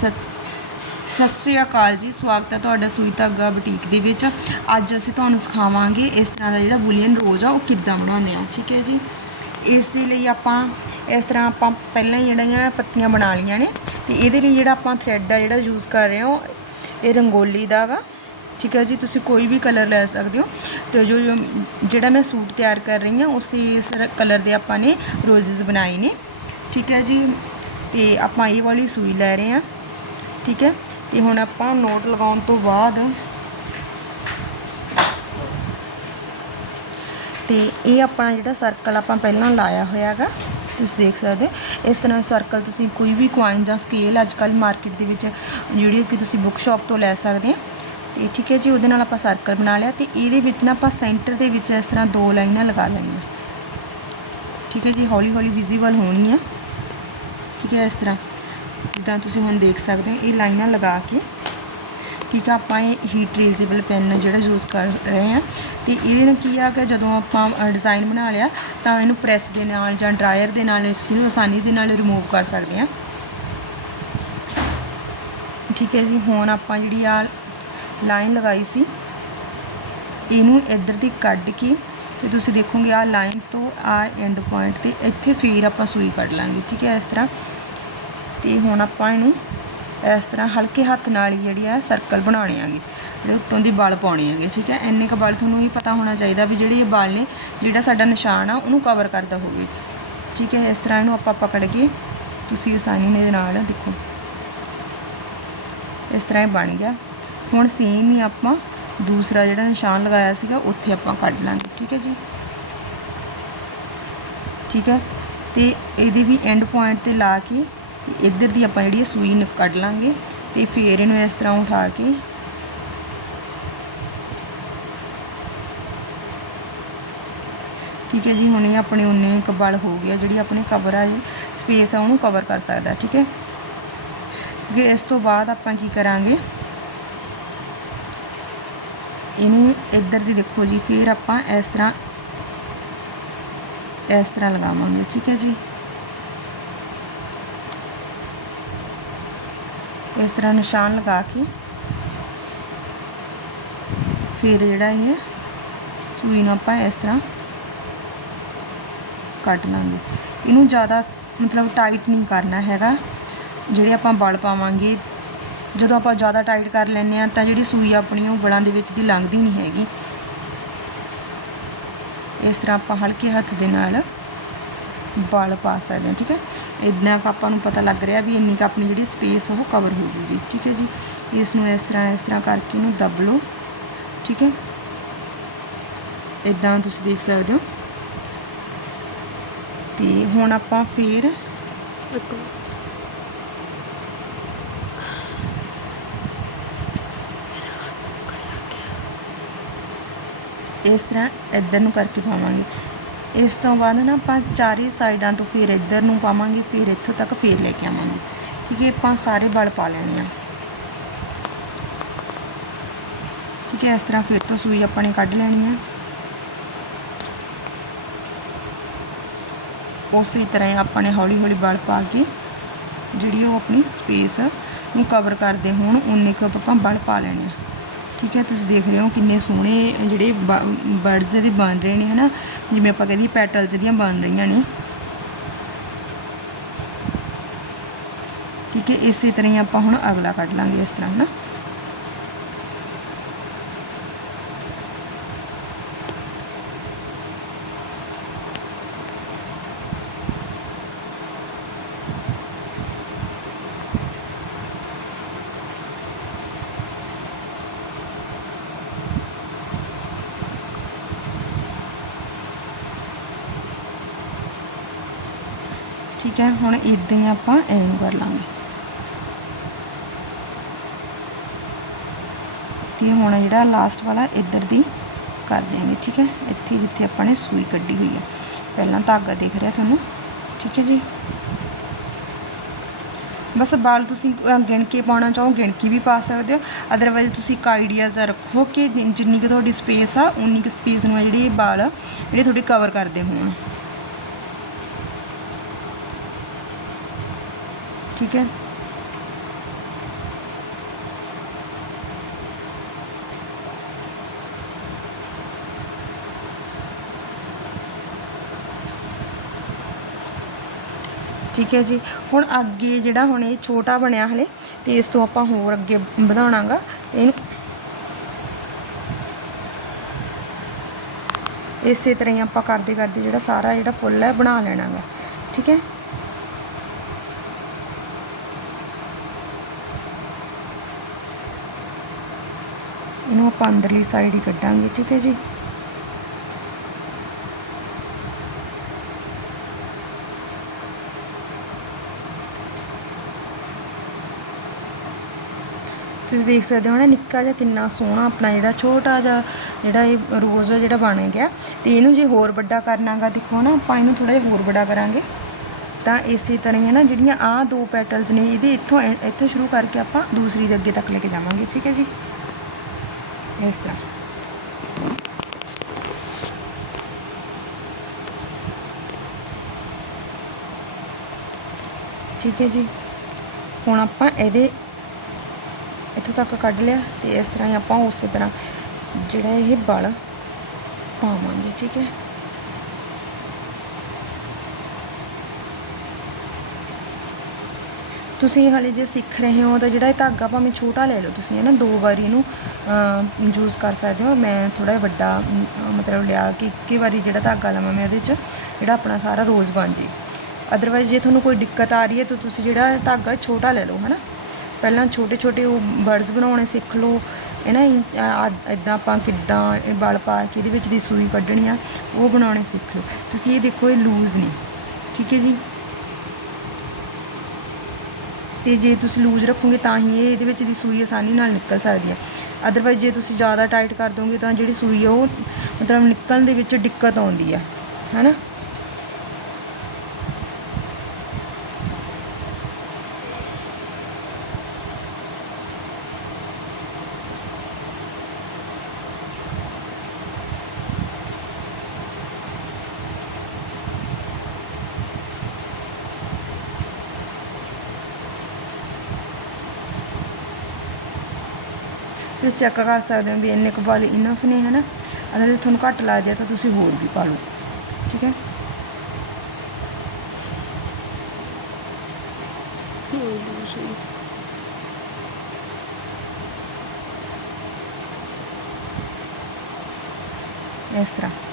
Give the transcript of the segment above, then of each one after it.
ਸਤਿ ਸਤਿ ਸ਼੍ਰੀ ਅਕਾਲ ਜੀ, ਸਵਾਗਤ ਹੈ ਤੁਹਾਡਾ ਸੂਈ ਧਾਗਾ ਬੁਟੀਕ ਦੇ ਵਿੱਚ। ਅੱਜ ਅਸੀਂ ਤੁਹਾਨੂੰ ਸਿਖਾਵਾਂਗੇ ਇਸ ਤਰ੍ਹਾਂ ਦਾ ਜਿਹੜਾ ਬੁਲੀਅਨ ਰੋਜ਼ ਆ, ਉਹ ਕਿੱਦਾਂ ਬਣਾਉਂਦੇ ਆ, ਠੀਕ ਹੈ ਜੀ? ਇਸ ਦੇ ਲਈ ਆਪਾਂ, ਇਸ ਤਰ੍ਹਾਂ ਆਪਾਂ ਪਹਿਲਾਂ ਹੀ ਜਿਹੜੀਆਂ ਪੱਤੀਆਂ ਬਣਾ ਲਈਆਂ ਨੇ ਤੇ ਇਹਦੇ ਲਈ ਜਿਹੜਾ ਆਪਾਂ ਥ੍ਰੈਡ ਆ ਜਿਹੜਾ ਯੂਜ਼ ਕਰ ਰਹੇ ਹਾਂ, ਇਹ ਰੰਗੋਲੀ ਦਾ ਗਾ, ਠੀਕ ਹੈ ਜੀ? ਤੁਸੀਂ ਕੋਈ ਵੀ ਕਲਰ ਲੈ ਸਕਦੇ ਹੋ ਤੇ ਜੋ ਜੋ ਜਿਹੜਾ ਮੈਂ ਸੂਟ ਤਿਆਰ ਕਰ ਰਹੀ ਹਾਂ ਉਸ ਦੇ ਇਸ ਕਲਰ ਦੇ ਆਪਾਂ ਨੇ ਰੋਜ਼ਸ ਬਣਾਏ ਨੇ, ਠੀਕ ਹੈ ਜੀ? ਤੇ ਆਪਾਂ ਇਹ ਵਾਲੀ ਸੂਈ ਲੈ ਰਹੇ ਹਾਂ। ਠੀਕ ਹੈ? ਤੇ ਹੁਣ ਆਪਾਂ ਨੋਟ ਲਗਾਉਣ ਤੋਂ ਬਾਅਦ ਤੇ ਇਹ ਆਪਣਾ ਜਿਹੜਾ ਸਰਕਲ ਆਪਾਂ ਪਹਿਲਾਂ ਲਾਇਆ ਹੋਇਆਗਾ ਤੁਸੀਂ ਦੇਖ ਸਕਦੇ ਹੋ। ਇਸ ਤਰ੍ਹਾਂ ਸਰਕਲ ਤੁਸੀਂ ਕੋਈ ਵੀ ਕੁਆਇਨ ਜਾਂ ਸਕੇਲ ਅੱਜ ਕੱਲ ਮਾਰਕੀਟ ਦੇ ਵਿੱਚ ਜਿਹੜੀ ਕਿ ਤੁਸੀਂ ਬੁੱਕ ਸ਼ਾਪ ਤੋਂ ਲੈ ਸਕਦੇ ਆ ਤੇ ਠੀਕ ਹੈ ਜੀ, ਉਹਦੇ ਨਾਲ ਆਪਾਂ ਸਰਕਲ ਬਣਾ ਲਿਆ ਤੇ ਇਹਦੇ ਵਿੱਚ ਨਾ ਆਪਾਂ ਸੈਂਟਰ ਦੇ ਵਿੱਚ ਇਸ ਤਰ੍ਹਾਂ ਦੋ ਲਾਈਨਾਂ ਲਗਾ ਲੈਣੀਆਂ। ਠੀਕ ਹੈ ਜੀ ਹੌਲੀ ਹੌਲੀ ਵਿਜ਼ੀਬਲ ਹੋਣੀ ਆ ਠੀਕ ਹੈ, ਇਸ ਤਰ੍ਹਾਂ। ਜਿੱਦਾਂ ਤੁਸੀਂ ਹੁਣ ਦੇਖ ਸਕਦੇ ਹੋ, ਇਹ ਲਾਈਨਾਂ ਲਗਾ ਕੇ, ਠੀਕ ਆ, ਆਪਾਂ ਇਹ ਹੀਟ ਰੇਜ਼ੇਬਲ ਪੈਨ ਜਿਹੜਾ ਯੂਜ਼ ਕਰ ਰਹੇ ਹਾਂ। ਤੇ ਇਹਦੇ ਨਾਲ ਕੀ ਆ ਕਿ ਜਦੋਂ ਆਪਾਂ ਡਿਜ਼ਾਈਨ ਬਣਾ ਲਿਆ, ਤਾਂ ਇਹਨੂੰ ਪ੍ਰੈਸ ਦੇ ਨਾਲ ਜਾਂ ਡਰਾਇਰ ਦੇ ਨਾਲ ਇਸ ਨੂੰ ਆਸਾਨੀ ਦੇ ਨਾਲ ਰਿਮੂਵ ਕਰ ਸਕਦੇ ਹਾਂ। ਠੀਕ ਹੈ ਜੀ, ਹੁਣ ਆਪਾਂ ਜਿਹੜੀ ਆ ਲਾਈਨ ਲਗਾਈ ਸੀ, ਇਹਨੂੰ ਇੱਧਰ ਦੀ ਕੱਢ ਕੇ, ਤੇ ਤੁਸੀਂ ਦੇਖੋਗੇ ਆ ਲਾਈਨ ਤੋਂ ਆ ਐਂਡ ਪੁਆਇੰਟ ਤੇ ਇੱਥੇ ਫੇਰ ਆਪਾਂ ਸੂਈ ਕੱਢ ਲਾਂਗੇ, ਠੀਕ ਹੈ, ਇਸ ਤਰ੍ਹਾਂ। ਤੇ ਹੁਣ ਆਪਾਂ ਇਹਨੂੰ ਇਸ ਤਰ੍ਹਾਂ ਹਲਕੇ ਹੱਥ ਨਾਲ ਹੀ ਜਿਹੜੀ ਆ ਸਰਕਲ ਬਣਾਉਣੇ ਆਗੇ ਜਿਹੜੇ ਉੱਤੋਂ ਦੀ ਬਲ ਪਾਉਣੇ ਆਗੇ ਠੀਕ ਹੈ? ਇੰਨੇ ਕ ਬਲ ਤੁਹਾਨੂੰ ਇਹ ਪਤਾ ਹੋਣਾ ਚਾਹੀਦਾ ਵੀ ਜਿਹੜੇ ਇਹ ਬਲ ਨੇ, ਜਿਹੜਾ ਸਾਡਾ ਨਿਸ਼ਾਨ ਆ, ਉਹਨੂੰ ਕਵਰ ਕਰਦਾ ਹੋਵੇ। ਠੀਕ ਹੈ? ਇਸ ਤਰ੍ਹਾਂ ਇਹਨੂੰ ਆਪਾਂ ਪਕੜ ਕੇ ਤੁਸੀਂ ਆਸਾਨੀ ਦੇ ਨਾਲ ਦੇਖੋ। ਇਸ ਤਰ੍ਹਾਂ ਇਹ ਬਣ ਗਿਆ। ਹੁਣ ਸੇਮ ਹੀ ਆਪਾਂ ਦੂਸਰਾ ਜਿਹੜਾ ਨਿਸ਼ਾਨ ਲਗਾਇਆ ਸੀਗਾ, ਉੱਥੇ ਆਪਾਂ ਕੱਢ ਲਾਂਗੇ। ਠੀਕ ਹੈ ਜੀ? ਠੀਕ ਹੈ? ਤੇ ਇਹਦੇ ਵੀ ਐਂਡ ਪੁਆਇੰਟ ਤੇ ਲਾ ਕੇ ਇੱਧਰ ਦੀ ਆਪਾਂ ਜਿਹੜੀ ਸੂਈ ਨੂੰ ਕੱਢ ਲਾਂਗੇ ਤੇ ਫੇਰ ਇਹਨੂੰ ਇਸ ਤਰ੍ਹਾਂ ਉਠਾ ਕੇ ਠੀਕ ਹੈ ਜੀ, ਹੁਣ ਇਹ ਆਪਣੇ ਉਨੇ ਕਬਲ ਹੋ ਗਿਆ ਜਿਹੜੀ ਆਪਣੇ ਕਵਰ ਆ ਸਪੇਸ ਆ, ਉਹਨੂੰ ਕਵਰ ਕਰ ਸਕਦਾ, ਠੀਕ ਹੈ? ਕਿ ਇਸ ਤੋਂ ਬਾਅਦ ਆਪਾਂ ਕੀ ਕਰਾਂਗੇ? ਇਹਨੂੰ ਇੱਧਰ ਦੀ ਦੇਖੋ ਜੀ, ਫਿਰ ਆਪਾਂ ਇਸ ਤਰ੍ਹਾਂ ਇਸ ਤਰ੍ਹਾਂ ਲਗਾਵਾਂਗੇ, ਠੀਕ ਹੈ ਜੀ? ਇਸ ਤਰ੍ਹਾਂ ਨਿਸ਼ਾਨ ਲਗਾ ਕੇ ਫਿਰ ਜਿਹੜਾ ਇਹ ਸੂਈ ਨੂੰ ਆਪਾਂ ਇਸ ਤਰ੍ਹਾਂ ਕੱਟ ਲਾਂਗੇ। ਇਹਨੂੰ ਜ਼ਿਆਦਾ ਮਤਲਬ ਟਾਈਟ ਨਹੀਂ ਕਰਨਾ ਹੈਗਾ। ਜਿਹੜੇ ਆਪਾਂ ਬਲ ਪਾਵਾਂਗੇ, ਜਦੋਂ ਆਪਾਂ ਜ਼ਿਆਦਾ ਟਾਈਟ ਕਰ ਲੈਂਦੇ ਆ ਤਾਂ ਜਿਹੜੀ ਸੂਈ ਆਪਣੀ ਉਹ ਬਲਾਂ ਦੇ ਵਿੱਚ ਦੀ ਲੰਘਦੀ ਨਹੀਂ ਹੈਗੀ। ਇਸ ਤਰ੍ਹਾਂ ਆਪਾਂ ਹਲਕੇ ਹੱਥ ਦੇ ਨਾਲ ਬਲ ਪਾ ਸਕਦੇ ਹਾਂ ਠੀਕ ਹੈ? ਇਦਾਂ ਕ ਆਪਾਂ ਨੂੰ ਪਤਾ ਲੱਗ ਰਿਹਾ ਵੀ ਇੰਨੀ ਕ ਆਪਣੀ ਜਿਹੜੀ ਸਪੇਸ ਉਹ ਕਵਰ ਹੋ ਜੂਗੀ ਠੀਕ ਹੈ ਜੀ? ਇਸ ਨੂੰ ਇਸ ਤਰ੍ਹਾਂ ਇਸ ਤਰ੍ਹਾਂ ਕਰਕੇ ਇਹਨੂੰ ਦਬ ਲਓ ਠੀਕ ਹੈ? ਇਦਾਂ ਤੁਸੀਂ ਦੇਖ ਸਕਦੇ ਹੋ। ਤੇ ਹੁਣ ਆਪਾਂ ਫੇਰ ਇਸ ਤਰ੍ਹਾਂ ਇੱਧਰ ਨੂੰ ਕਰਕੇ ਪਾਵਾਂਗੇ। ਇਸ ਤੋਂ ਬਾਅਦ ਨਾ ਆਪਾਂ ਚਾਰੇ ਸਾਈਡਾਂ ਤੋਂ ਫਿਰ ਇੱਧਰ ਨੂੰ ਪਾਵਾਂਗੇ, ਫਿਰ ਇੱਥੋਂ ਤੱਕ ਫੇਰ ਲੈ ਕੇ ਆਵਾਂਗੇ। ਠੀਕ ਹੈ, ਆਪਾਂ ਸਾਰੇ ਬਲ ਪਾ ਲੈਣੇ ਆ। ਠੀਕ ਹੈ, ਇਸ ਤਰ੍ਹਾਂ ਫਿਰ ਤੋਂ ਸੂਈ ਆਪਾਂ ਨੇ ਕੱਢ ਲੈਣੀ ਆ। ਉਸੇ ਤਰ੍ਹਾਂ ਆਪਾਂ ਨੇ ਹੌਲੀ ਹੌਲੀ ਬਲ ਪਾ ਕੇ ਜਿਹੜੀ ਉਹ ਆਪਣੀ ਸਪੇਸ ਨੂੰ ਕਵਰ ਕਰਦੇ ਹੋਣ, ਉਨੇ ਕੁ ਆਪਾਂ ਬਲ ਪਾ ਲੈਣੇ ਆ। ਠੀਕ ਹੈ, ਤੁਸੀਂ ਦੇਖ ਰਹੇ ਹੋ ਕਿੰਨੇ ਸੋਹਣੇ ਜਿਹੜੇ ਬਰਡਸ ਦੇ ਬਣ ਰਹੇ ਨੇ, ਹਨਾ? ਜਿਵੇਂ ਆਪਾਂ ਕਹਿੰਦੀ ਪੈਟਲਸ ਦੀਆਂ ਬਣ ਰਹੀਆਂ ਨੇ। ਠੀਕ ਹੈ, ਇਸੇ ਤਰ੍ਹਾਂ ਹੀ ਆਪਾਂ ਹੁਣ ਅਗਲਾ ਕੱਢ ਲਾਂਗੇ ਇਸ ਤਰ੍ਹਾਂ, ਹਨਾ? ਠੀਕ ਹੈ ਹੁਣ ਇਦਾਂ ਹੀ ਆਪਾਂ ਐਂ ਕਰ ਲਾਂਗੇ। ਤੇ ਹੁਣ ਜਿਹੜਾ ਲਾਸਟ ਵਾਲਾ ਇੱਧਰ ਦੀ ਕਰ ਦਿਆਂਗੇ ਠੀਕ ਹੈ। ਇੱਥੇ ਜਿੱਥੇ ਆਪਾਂ ਨੇ ਸੂਈ ਕੱਢੀ ਹੋਈ ਹੈ। ਪਹਿਲਾਂ ਧਾਗਾ ਦਿਖ ਰਿਹਾ ਤੁਹਾਨੂੰ ਠੀਕ ਹੈ ਜੀ। ਬਸ ਬਾਲ ਤੁਸੀਂ ਅ, ਗਿਣ ਕੇ ਪਾਉਣਾ ਚਾਹੋ ਗਿਣ ਕੇ ਵੀ ਪਾ ਸਕਦੇ ਹੋ। ਅਦਰਵਾਈਜ਼ ਤੁਸੀਂ ਇੱਕ ਆਈਡੀਆ ਜਿਹਾ ਰੱਖੋ ਕਿ ਜਿੰਨੀ ਕੁ ਤੁਹਾਡੀ ਸਪੇਸ ਆ ਉਨੀ ਕੁ ਸਪੇਸ ਨੂੰ ਆ ਜਿਹੜੀ ਇਹ ਜਿਹੜੇ ਤੁਹਾਡੇ ਕਵਰ ਕਰਦੇ ਹੋਣ। ਠੀਕ ਹੈ ਠੀਕ ਹੈ ਜੀ ਹੁਣ ਅੱਗੇ ਜਿਹੜਾ ਹੁਣ ਇਹ ਛੋਟਾ ਬਣਿਆ ਹਲੇ ਤੇ ਇਸ ਤੋਂ ਆਪਾਂ ਹੋਰ ਅੱਗੇ ਵਧਾਉਣਾਗਾ ਤੇ ਇਹਨੂੰ ਇਸੇ ਤਰ੍ਹਾਂ ਹੀ ਆਪਾਂ ਕਰਦੇ ਕਰਦੇ ਜਿਹੜਾ ਸਾਰਾ ਜਿਹੜਾ ਫੁੱਲ ਹੈ ਬਣਾ ਲੈਣਾਗਾ ਠੀਕ ਹੈ ਇਹਨੂੰ ਆਪਾਂ ਅੰਦਰਲੀ ਸਾਈਡ ਹੀ ਕੱਢਾਂਗੇ, ਠੀਕ ਹੈ ਜੀ। ਤੁਸੀਂ ਦੇਖ ਸਕਦੇ ਹੋ ਨਾ, ਨਿੱਕਾ ਜਿਹਾ ਕਿੰਨਾ ਸੋਹਣਾ ਆਪਣਾ ਜਿਹੜਾ ਛੋਟਾ ਜਿਹਾ ਜਿਹੜਾ ਇਹ ਰੋਜ਼ ਜਿਹੜਾ ਬਣ ਗਿਆ। ਤੇ ਇਹਨੂੰ ਜੇ ਹੋਰ ਵੱਡਾ ਕਰਨਾਗਾ ਦੇਖੋ ਨਾ, ਆਪਾਂ ਇਹਨੂੰ ਥੋੜਾ ਜਿਹਾ ਹੋਰ ਵੱਡਾ ਕਰਾਂਗੇ। ਤਾਂ ਇਸੇ ਤਰ੍ਹਾਂ ਹੀ ਹੈ ਨਾ, ਜਿਹੜੀਆਂ ਆਹ ਦੋ ਪੈਟਲਸ ਨੇ, ਇਹਦੇ ਇੱਥੋਂ ਐ- ਇੱਥੋਂ ਸ਼ੁਰੂ ਕਰਕੇ ਆਪਾਂ ਦੂਸਰੀ ਦੇ ਅੱਗੇ ਤੱਕ ਲੈ ਕੇ ਜਾਵਾਂਗੇ, ਠੀਕ ਹੈ ਜੀ। ਇਸ ਤਰ੍ਹਾਂ ਠੀਕ ਹੈ ਜੀ। ਹੁਣ ਆਪਾਂ ਇਹਦੇ ਇੱਥੋਂ ਤੱਕ ਕੱਢ ਲਿਆ ਤੇ ਇਸ ਤਰ੍ਹਾਂ ਹੀ ਆਪਾਂ ਉਸੇ ਤਰ੍ਹਾਂ ਜਿਹੜਾ ਇਹ ਬਲ ਪਾਵਾਂਗੇ, ਠੀਕ ਹੈ। ਤੁਸੀਂ ਹਾਲੇ ਜੇ ਸਿੱਖ ਰਹੇ ਹੋ ਤਾਂ ਜਿਹੜਾ ਇਹ ਧਾਗਾ ਭਾਵੇਂ ਛੋਟਾ ਲੈ ਲਓ, ਤੁਸੀਂ ਹੈ ਨਾ ਦੋ ਵਾਰੀ ਇਹਨੂੰ ਯੂਜ਼ ਕਰ ਸਕਦੇ ਹੋ। ਮੈਂ ਥੋੜਾ ਜਿਹਾ ਵੱਡਾ ਮਤਲਬ ਲਿਆ ਕਿ ਇੱਕੇ ਵਾਰੀ ਜਿਹੜਾ ਧਾਗਾ ਲਵਾਂ ਮੈਂ ਉਹਦੇ 'ਚ, ਜਿਹੜਾ ਆਪਣਾ ਸਾਰਾ ਰੋਜ਼ ਬਣ ਜੇ। ਅਦਰਵਾਈਜ਼ ਜੇ ਤੁਹਾਨੂੰ ਕੋਈ ਦਿੱਕਤ ਆ ਰਹੀ ਹੈ ਤਾਂ ਤੁਸੀਂ ਜਿਹੜਾ ਧਾਗਾ ਛੋਟਾ ਲੈ ਲਓ ਹੈ ਨਾ ਪਹਿਲਾਂ ਛੋਟੇ ਛੋਟੇ ਉਹ ਬਰਡਸ ਬਣਾਉਣੇ ਸਿੱਖ ਲਓ ਹੈ ਨਾ ਇਦਾਂ ਆਪਾਂ ਕਿੱਦਾਂ ਇਹ ਬਲ ਪਾ ਕੇ ਇਹਦੇ ਵਿੱਚ ਦੀ ਸੂਈ ਕੱਢਣੀ ਆ, ਉਹ ਬਣਾਉਣੇ ਸਿੱਖ ਲਓ। ਤੁਸੀਂ ਇਹ ਦੇਖੋ, ਇਹ ਲੂਜ਼ ਨਹੀਂ, ਠੀਕ ਹੈ ਜੀ? ਤੇ ਜੇ ਤੁਸੀਂ ਲੂਜ਼ ਰੱਖੋਗੇ ਤਾਂ ਹੀ ਇਹ ਇਹਦੇ ਵਿੱਚ ਦੀ ਸੂਈ ਆਸਾਨੀ ਨਾਲ ਨਿਕਲ ਸਕਦੀ ਹੈ। ਅਦਰਵਾਈਜ਼ ਜੇ ਤੁਸੀਂ ਜ਼ਿਆਦਾ ਟਾਈਟ ਕਰ ਦੋਗੇ ਤਾਂ ਜਿਹੜੀ ਸੂਈ ਉਹ ਮਤਲਬ ਨਿਕਲਣ ਦੇ ਵਿੱਚ ਦਿੱਕਤ ਆਉਂਦੀ ਹੈ। ਹੈਨਾ? ਤੁਸੀਂ ਚੈੱਕ ਕਰ ਸਕਦੇ ਹੋ ਵੀ ਇੰਨੇ ਕੁ ਵਾਲ ਇਨਫ ਨੇ ਹੈ ਨਾ ਅਗਰ ਜੇ ਤੁਹਾਨੂੰ ਘੱਟ ਲੱਗਦੇ ਆ ਤਾਂ ਤੁਸੀਂ ਹੋਰ ਵੀ ਪਾ ਲਓ, ਠੀਕ ਹੈ? ਇਸ ਤਰ੍ਹਾਂ।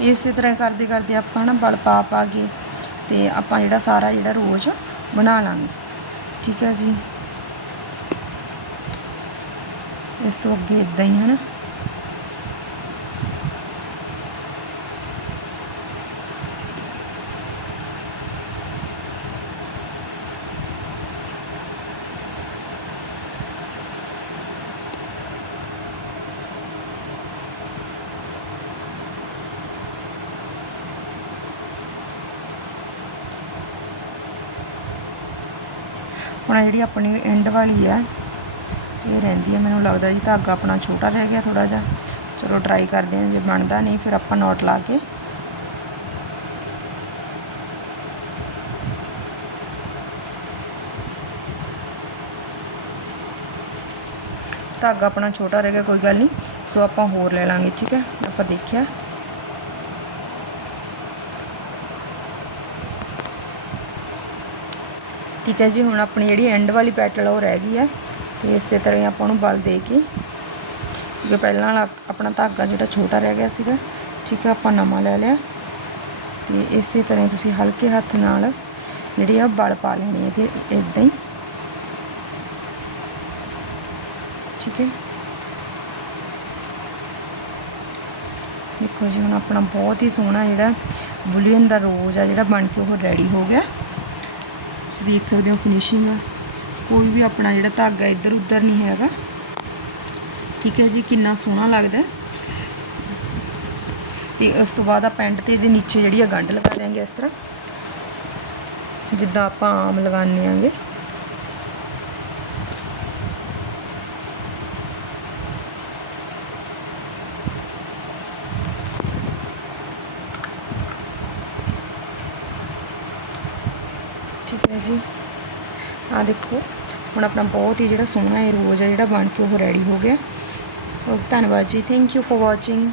ਇਸੇ ਤਰ੍ਹਾਂ ਕਰਦੇ ਕਰਦੇ ਆਪਾਂ ਨਾ ਬਲ ਪਾ ਪਾ ਕੇ ਤੇ ਆਪਾਂ ਜਿਹੜਾ ਸਾਰਾ ਜਿਹੜਾ ਰੋਜ਼ ਬਣਾ ਲਾਂਗੇ। ਠੀਕ ਹੈ ਜੀ। ਇਸ ਤੋਂ ਅੱਗੇ ਇਦਾਂ ਹੀ ਹੈ ਨਾ ਹੁਣ ਜਿਹੜੀ ਆਪਣੀ ਐਂਡ ਵਾਲੀ ਹੈ, ਇਹ ਰਹਿੰਦੀ ਹੈ। ਮੈਨੂੰ ਲੱਗਦਾ ਜੀ ਧਾਗਾ ਆਪਣਾ ਛੋਟਾ ਰਹਿ ਗਿਆ ਥੋੜਾ ਜਿਹਾ। ਚਲੋ ਟਰਾਈ ਕਰਦੇ ਹਾਂ, ਜੇ ਬਣਦਾ ਨਹੀਂ ਫਿਰ ਆਪਾਂ ਨੋਟ ਲਾ ਕੇ। ਧਾਗਾ ਆਪਣਾ ਛੋਟਾ ਰਹਿ ਗਿਆ, ਕੋਈ ਗੱਲ ਨਹੀਂ। ਸੋ ਆਪਾਂ ਹੋਰ ਲੈ ਲਾਂਗੇ, ਠੀਕ ਹੈ? ਆਪਾਂ ਦੇਖਿਆ। ਠੀਕ ਹੈ ਜੀ ਹੁਣ ਆਪਣੀ ਜਿਹੜੀ ਐਂਡ ਵਾਲੀ ਪੈਟਲ ਆ ਉਹ ਰਹਿ ਗਈ ਹੈ ਤੇ ਇਸੇ ਤਰ੍ਹਾਂ ਹੀ ਆਪਾਂ ਨੂੰ ਬਲ ਦੇ ਕੇ, ਕਿਉਂਕਿ ਪਹਿਲਾਂ ਵਾਲਾ ਆਪਣਾ ਧਾਗਾ ਜਿਹੜਾ ਛੋਟਾ ਰਹਿ ਗਿਆ ਸੀਗਾ, ਠੀਕ ਹੈ ਆਪਾਂ ਨਵਾਂ ਲੈ ਲਿਆ। ਤੇ ਇਸੇ ਤਰ੍ਹਾਂ ਹੀ ਤੁਸੀਂ ਹਲਕੇ ਹੱਥ ਨਾਲ ਜਿਹੜੇ ਆ ਬਲ ਪਾ ਲੈਣੇ ਇਹਦੇ ਇਦਾਂ ਹੀ। ਠੀਕ ਹੈ? ਦੇਖੋ ਜੀ, ਹੁਣ ਆਪਣਾ ਬਹੁਤ ਹੀ ਸੋਹਣਾ ਜਿਹੜਾ ਬੁਲੀਅਨ ਦਾ ਰੋਜ਼ ਆ ਜਿਹੜਾ ਬਣ ਕੇ ਉਹ ਰੈਡੀ ਹੋ ਗਿਆ। ਤੁਸੀਂ ਦੇਖ ਸਕਦੇ ਹੋ ਫਿਨਿਸ਼ਿੰਗ ਕੋਈ ਵੀ ਆਪਣਾ ਜਿਹੜਾ ਧਾਗਾ ਇੱਧਰ ਉੱਧਰ ਨਹੀਂ ਹੈਗਾ। ਠੀਕ ਹੈ ਜੀ, ਕਿੰਨਾ ਸੋਹਣਾ ਲੱਗਦਾ ਹੈ। ਤੇ ਉਸ ਤੋਂ ਬਾਅਦ ਆ ਪੈਂਟ ਤੇ ਇਹਦੇ ਨੀਚੇ ਜਿਹੜੀ ਆ ਗੰਢ ਲਗਾ ਦਿਆਂਗੇ ਇਸ ਤਰ੍ਹਾਂ। ਜਿੱਦਾਂ ਆਪਾਂ ਆਮ ਲਗਾਉਂਦੇ ਆਂਗੇ। ਹੈ ਜੀ। ਆ ਦੇਖੋ, ਹੁਣ ਆਪਣਾ ਬਹੁਤ ਹੀ ਜਿਹੜਾ ਸੋਹਣਾ ਇਹ ਰੋਜ਼ ਹੈ ਜਿਹੜਾ ਬਣ ਕੇ ਉਹ ਰੈਡੀ ਹੋ ਗਿਆ। ਧੰਨਵਾਦ ਜੀ। Thank you for watching